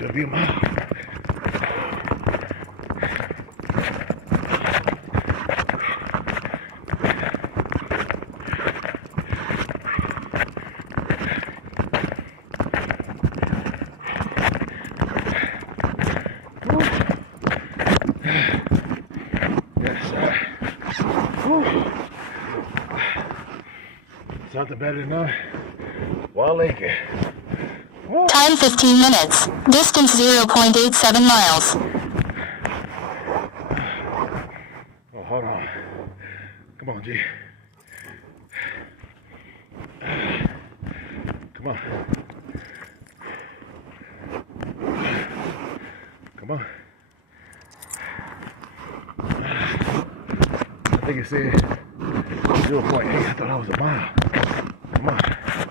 gonna be a mile. Something better than while Lincoln. Time 15 minutes. Distance 0.87 miles. Oh, hold on. Come on, G. Come on. Come on. I think it said 0.8. I thought I was a mile. Come on.